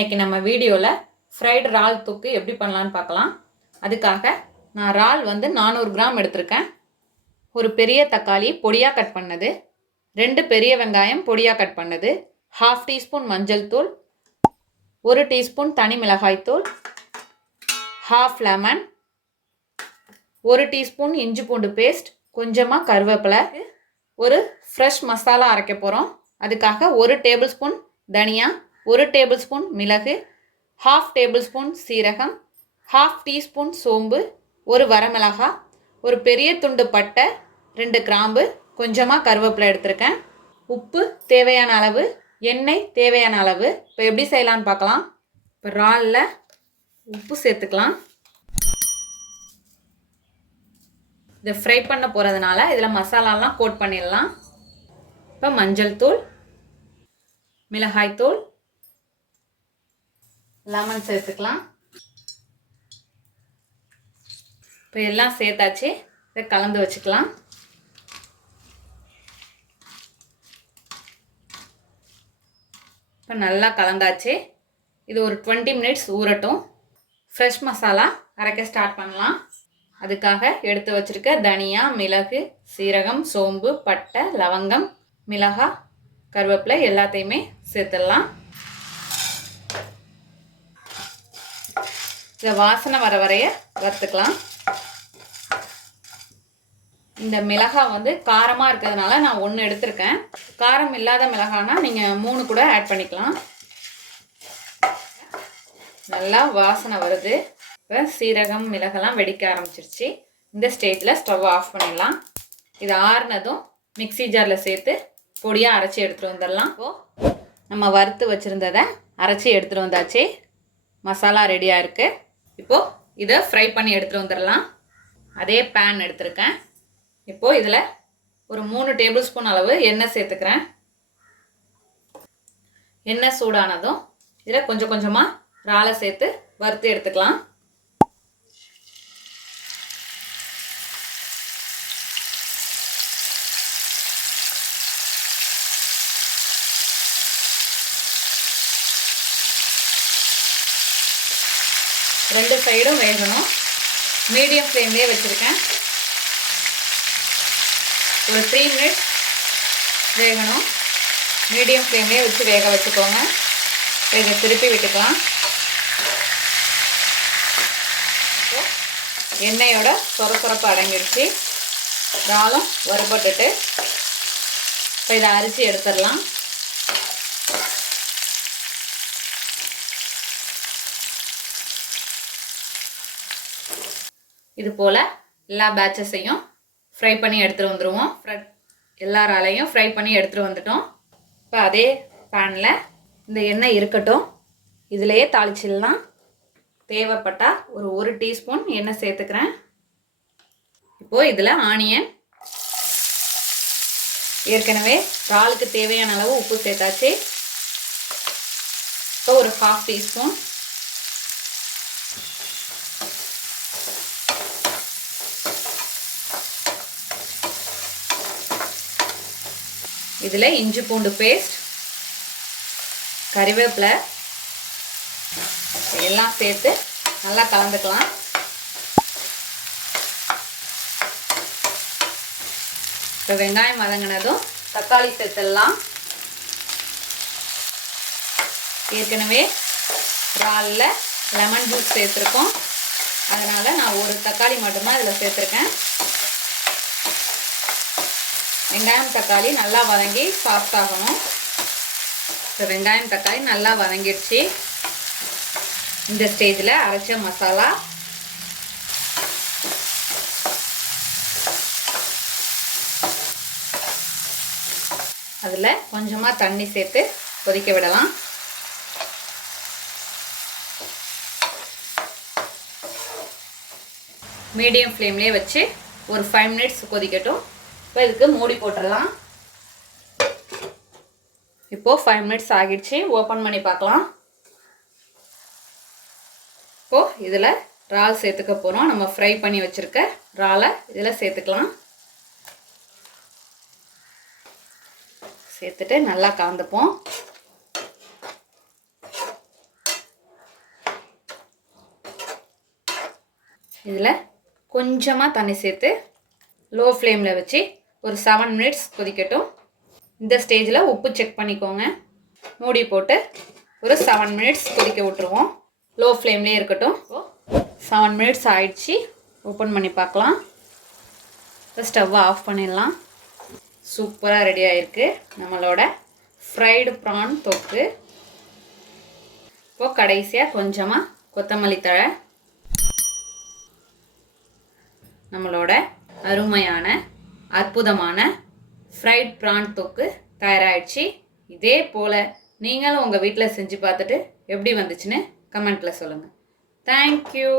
இன்னைக்கு நம்ம வீடியோவில் ஃப்ரைடு இறால் தொக்கு எப்படி பண்ணலான்னு பார்க்கலாம். அதுக்காக நான் இறால் 400 கிராம் எடுத்திருக்கேன். ஒரு பெரிய தக்காளி பொடியாக கட் பண்ணது, 2 பெரிய வெங்காயம் பொடியாக கட் பண்ணது, 1/2 டீஸ்பூன் மஞ்சள் தூள், 1 டீஸ்பூன் தனி மிளகாய் தூள், 1/2 லெமன், 1 டீஸ்பூன் இஞ்சி பூண்டு பேஸ்ட், கொஞ்சமாக கருவேப்பிலை, ஒரு ஃப்ரெஷ் மசாலா அரைக்க போகிறோம். அதுக்காக 1 டேபிள் ஸ்பூன் தனியா, 1 டேபிள் ஸ்பூன் மிளகு, 1/2 டேபிள் ஸ்பூன் சீரகம், 1/2 டீஸ்பூன் சோம்பு, 1 வரமிளகாய், ஒரு பெரிய துண்டு பட்டை, 2 கிராம்பு, கொஞ்சமாக கருவேப்பிலை எடுத்திருக்கேன். உப்பு தேவையான அளவு, எண்ணெய் தேவையான அளவு. இப்போ எப்படி செய்யலான்னு பார்க்கலாம். இப்போ இறாலில் உப்பு சேர்த்துக்கலாம். இதை ஃப்ரை பண்ண போகிறதுனால இதில் மசாலாலாம் கோட் பண்ணிடலாம். இப்போ மஞ்சள் தூள், மிளகாய் தூள், லெமன் சேர்த்துக்கலாம். இப்போ எல்லாம் சேர்த்தாச்சு. இதை கலந்து வச்சுக்கலாம். இப்போ நல்லா கலந்தாச்சு. இது ஒரு 20 மினிட்ஸ் ஊறட்டும். ஃப்ரெஷ் மசாலா அரைக்க ஸ்டார்ட் பண்ணலாம். அதுக்காக எடுத்து வச்சுருக்க தனியா, மிளகு, சீரகம், சோம்பு, பட்டை, லவங்கம், மிளகாய், கருவேப்பிலை எல்லாத்தையுமே சேர்த்துடலாம். இதை வாசனை வர வரைய வறுத்துக்கலாம். இந்த மிளகாய் காரமாக இருக்கிறதுனால நான் 1 எடுத்திருக்கேன். காரம் இல்லாத மிளகானா நீங்கள் 3 கூட ஆட் பண்ணிக்கலாம். நல்லா வாசனை வருது. இப்போ சீரகம், மிளகெல்லாம் வெடிக்க ஆரம்பிச்சிருச்சு. இந்த ஸ்டேஜில் ஸ்டவ் ஆஃப் பண்ணிடலாம். இது ஆறுனதும் மிக்சி ஜாரில் சேர்த்து பொடியாக அரைச்சி எடுத்துகிட்டு வந்துடலாம். இப்போது நம்ம வறுத்து வச்சுருந்ததை அரைச்சி எடுத்துகிட்டு வந்தாச்சு. மசாலா ரெடியாக இருக்குது. இப்போது இதை ஃப்ரை பண்ணி எடுத்துகிட்டு வந்துடலாம். அதே பேன் எடுத்திருக்கேன். இப்போது இதில் ஒரு 3 டேபிள் ஸ்பூன் அளவு எண்ணெய் சேர்த்துக்கிறேன். எண்ணெய் சூடானதும் இதில் கொஞ்சம் கொஞ்சமாக இறாலை சேர்த்து வறுத்து எடுத்துக்கலாம். ரெண்டு சைடும் வேகணும். மீடியம் ஃப்ளேம்லேயே வச்சுருக்கேன். ஒரு 3 மினிட்ஸ் வேகணும். மீடியம் ஃப்ளேம்லேயே வச்சு வேக வச்சுக்கோங்க. இதை திருப்பி விட்டுக்கலாம். எண்ணெயோட சொரப்பு அடங்கிடுச்சு. இறாலும் வறுபட்டுட்டு இப்போ இதை அரிசி எடுத்துடலாம். இது போல் எல்லா பேட்சஸையும் ஃப்ரை பண்ணி எடுத்துகிட்டு வந்துடுவோம். எல்லா இறாலையும் ஃப்ரை பண்ணி எடுத்துகிட்டு வந்துட்டோம். இப்போ அதே பேனில் இந்த எண்ணெய் இருக்கட்டும். இதிலையே தாளிச்சிடலாம். தேவைப்பட்டால் ஒரு 1 டீஸ்பூன் எண்ணெய் சேர்த்துக்கிறேன். இப்போது இதில் ஆனியன், ஏற்கனவே இறாலுக்கு தேவையான அளவு உப்பு சேர்த்தாச்சு. இப்போ ஒரு 1/2 டீஸ்பூன், இதில் இஞ்சி பூண்டு பேஸ்ட், கறிவேப்பிலை எல்லாம் சேர்த்து நல்லா கலந்துக்கலாம். இப்போ வெங்காயம் வதங்கினதும் தக்காளி சேர்த்துடலாம். ஏற்கனவே இறாலில் லெமன் ஜூஸ் சேர்த்துருக்கோம். அதனால் நான் ஒரு தக்காளி மட்டும்தான் இதில் சேர்த்துருக்கேன். வெங்காயம் தக்காளி நல்லா வதங்கி சாஃப்ட் ஆகணும். இப்போ வெங்காயம் தக்காளி நல்லா வதங்கிடுச்சு. இந்த ஸ்டேஜில் அரைச்ச மசாலா, அதில் கொஞ்சமாக தண்ணி சேர்த்து கொதிக்க விடலாம். மீடியம் ஃப்ளேம்லேயே வச்சு ஒரு 5 மினிட்ஸ் கொதிக்கட்டும். இப்போ இதுக்கு மூடி போட்டுடலாம். இப்போது 5 மினிட்ஸ் ஆகிடுச்சு. ஓப்பன் பண்ணி பார்க்கலாம். இப்போது இதில் இறால் சேர்த்துக்க போகிறோம். நம்ம ஃப்ரை பண்ணி வச்சுருக்க இறாலை இதில் சேர்த்துக்கலாம். சேர்த்துட்டு நல்லா கலந்துப்போம். இதில் கொஞ்சமாக தண்ணி சேர்த்து லோ ஃப்ளேமில் வச்சு ஒரு 7 மினிட்ஸ் கொதிக்கட்டும். இந்த ஸ்டேஜில் உப்பு செக் பண்ணிக்கோங்க. மூடி போட்டு ஒரு 7 மினிட்ஸ் கொதிக்க விட்டுருவோம். லோ ஃப்ளேம்லேயே இருக்கட்டும். 7 மினிட்ஸ் ஆயிடுச்சு. ஓப்பன் பண்ணி பார்க்கலாம். இப்போ ஸ்டவ்வை ஆஃப் பண்ணிடலாம். சூப்பராக ரெடி ஆகிருக்கு நம்மளோட ஃப்ரைடு ப்ரான் தொக்கு. இப்போது கடைசியாக கொஞ்சமாக கொத்தமல்லி தழை. நம்மளோட அருமையான அற்புதமான ஃப்ரைட் ப்ரான் தொக்கு தயாராகிடுச்சு. இதே போல் நீங்களும் உங்கள் வீட்டில் செஞ்சு பார்த்துட்டு எப்படி வந்துச்சுன்னு கமெண்ட்டில் சொல்லுங்கள். தேங்க்யூ.